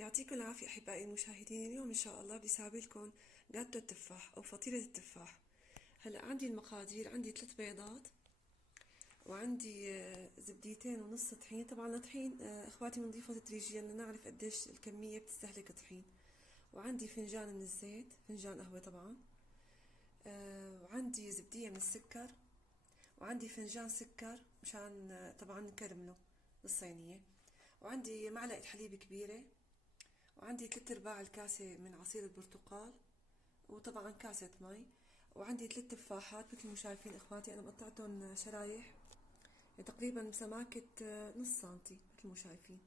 يعطيكم العافية أحبائي المشاهدين. اليوم إن شاء الله بدي أسوي لكم جاتو التفاح أو فطيرة التفاح. هلا عندي المقادير، عندي 3 بيضات، وعندي زبديتين ونص طحين. طبعا الطحين إخواتي بنضيفه تدريجيا لنعرف قديش الكمية بتستهلك طحين. وعندي فنجان من الزيت، فنجان قهوة طبعا، وعندي زبدية من السكر، وعندي فنجان سكر مشان طبعا نكرمله بالصينية، وعندي معلقة حليب كبيرة، وعندي 3/4 الكاسة من عصير البرتقال، وطبعا كاسة مي، وعندي 3 تفاحات مثل ما شايفين اخواتي. انا مقطعتهم شرايح تقريبا بسماكة نص سنتي، مثل ما شايفين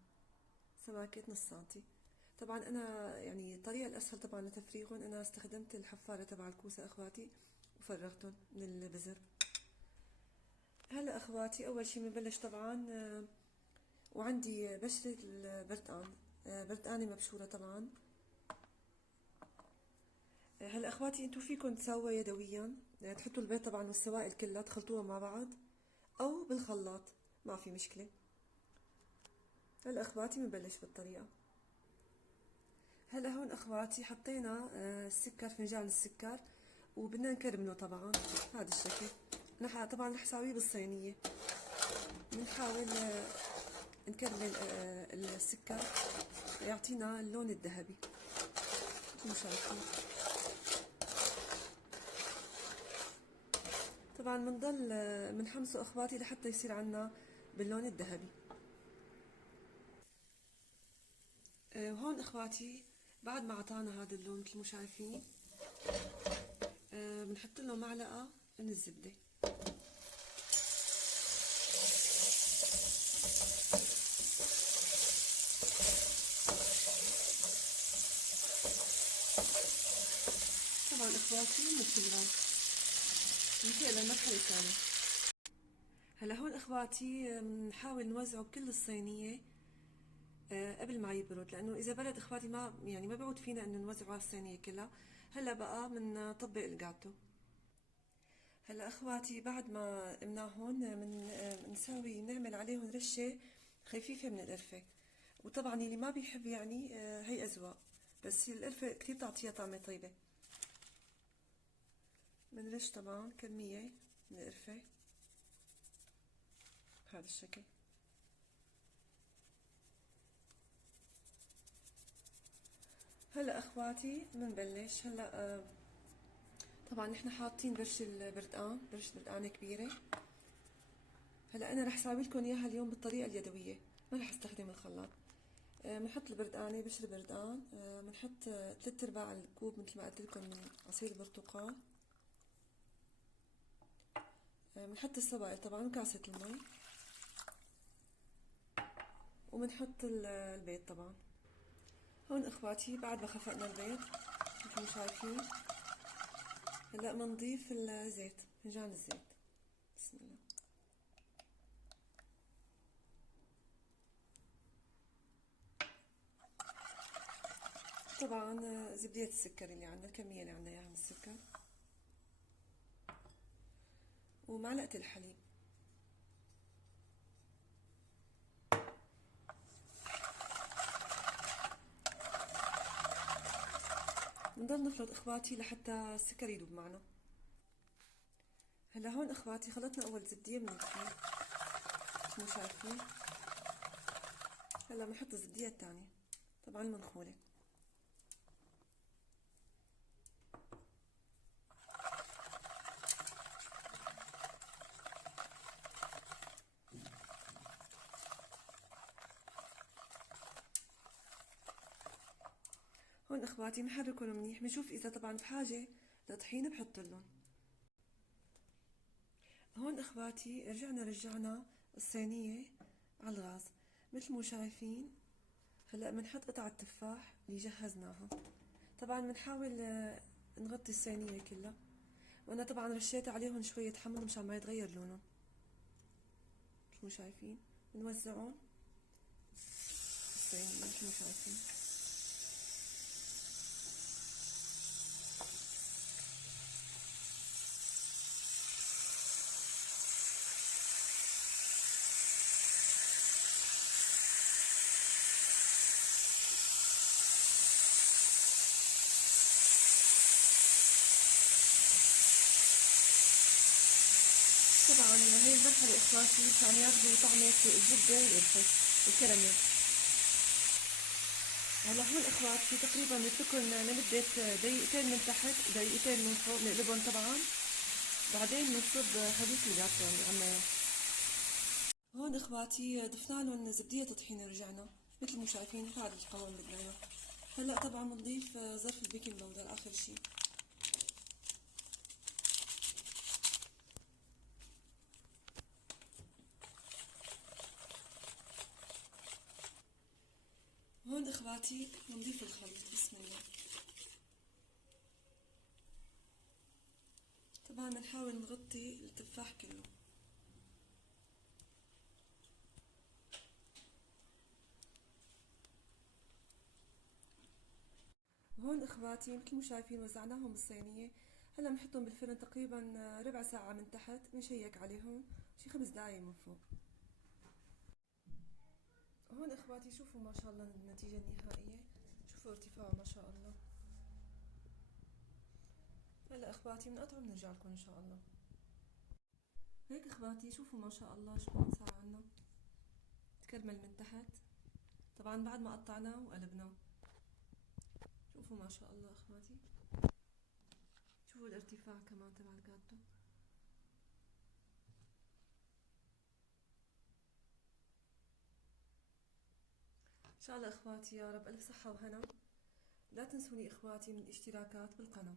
سماكة نص سنتي. طبعا انا يعني الطريقة الاسهل طبعا لتفريغهم، انا استخدمت الحفارة تبع الكوسة اخواتي وفرغتهم من البذر. هلا اخواتي اول شي بنبلش طبعا، وعندي بشرة البرتقان، برتقانة مبشورة طبعا. هلا اخواتي انتو فيكن تسووا يدويا، تحطوا البيض طبعا والسوائل كلها تخلطوها مع بعض، او بالخلاط، ما في مشكلة. هلا اخواتي بنبلش بالطريقة. هلا هون اخواتي حطينا السكر، فنجان السكر، وبدنا نكرمله طبعا هذا الشكل. طبعا رح ساويه بالصينية. بنحاول نكرمل السكر يعطينا اللون الذهبي مثل ما شايفين. طبعا بنضل بنحمسه اخواتي لحتى يصير عنا باللون الذهبي. وهون اخواتي بعد ما عطانا هذا اللون مثل ما شايفين، بنحط له معلقة من الزبدة. طبعا اخواتي بنفرغها بنتقل للمرحلة الثانية. هلا هون اخواتي بنحاول نوزعه بكل الصينية قبل ما يبرد، لانه اذا برد اخواتي ما بعود فينا انه نوزعه على الصينية كلها. هلا بقى بنطبق الجاتو. هلا اخواتي بعد ما قمناهن بنساوي نعمل عليهم رشة خفيفة من القرفة. وطبعا اللي ما بيحب يعني هي اذواق، بس هي القرفة كتير تعطيها طعمة طيبة. بنرش طبعا كمية من القرفة بهذا الشكل. هلا اخواتي بنبلش. هلا طبعا نحن حاطين برش البرتقان، برش برتقانة كبيرة. هلا انا رح ساوي لكم اياها اليوم بالطريقة اليدوية، ما رح استخدم الخلاط. بنحط البردقانة، بشر بردقان، بنحط 3/4 الكوب مثل ما قلت لكم من عصير البرتقال. بنحط السوائل طبعا وكاسة المي، وبنحط البيض طبعا. هون اخواتي بعد ما خفقنا البيض مثل ما شايفين، هلا بنضيف الزيت، فنجان الزيت. بسم الله. طبعا زبدية السكر اللي عندنا، الكمية اللي عندنا اياها من السكر، ومعلقة الحليب. بنضل نخلط اخواتي لحتى السكر يدوب معنا. هلا هون اخواتي خلطنا اول زبدية من الطحين مثل ما شايفين. هلا بنحط الزبدية الثانية طبعا المنخولة. هون اخواتي بنحركهم منيح، بنشوف اذا طبعا بحاجة لطحين بحط لهم. هون اخواتي رجعنا الصينية على الغاز مثل ما شايفين. هلا بنحط قطع التفاح اللي جهزناها. طبعا بنحاول نغطي الصينية كلها، وانا طبعا رشيت عليهم شوية حمض مشان ما يتغير لونهم مثل ما شايفين. بنوزعهم الصينية مثل ما شايفين. طبعا هي المرحلة إخواتي مشان ياخذوا طعمة الزبدة والقرفة والكراميل. هلا هون إخواتي تقريبا بنتركن لمدة دقيقتين من تحت ودقيقتين من فوق، بنقلبهم طبعا، بعدين بنصب خليط الجاتو اللي عملناه. هون إخواتي ضفنا لهم زبدية طحينة، رجعنا مثل ما شايفين هذا القوام بدنا اياه. هلا طبعا بنضيف ظرف البيكنج باودر آخر شي. هون إخواتي بنضيف الخليط، بسم الله. طبعا بنحاول نغطي التفاح كله. هون إخواتي مثل ما شايفين وزعناهم بالصينية. هلا بنحطهم بالفرن تقريبا ربع ساعة من تحت، بنشيك عليهم شي 5 دقايق من فوق. هون إخواتي شوفوا ما شاء الله النتيجة النهائية، شوفوا ارتفاعه ما شاء الله. هلا إخواتي بنقطعه وبنرجع لكم إن شاء الله. هيك إخواتي شوفوا ما شاء الله شلون صار عنا، تكرمل من تحت طبعا بعد ما قطعناه وقلبناه. شوفوا ما شاء الله إخواتي، شوفوا الارتفاع كمان تبع الجاتو. إن شاء الله إخواتي يا رب ألف صحة وهنا. لا تنسوني إخواتي من الاشتراكات بالقناة.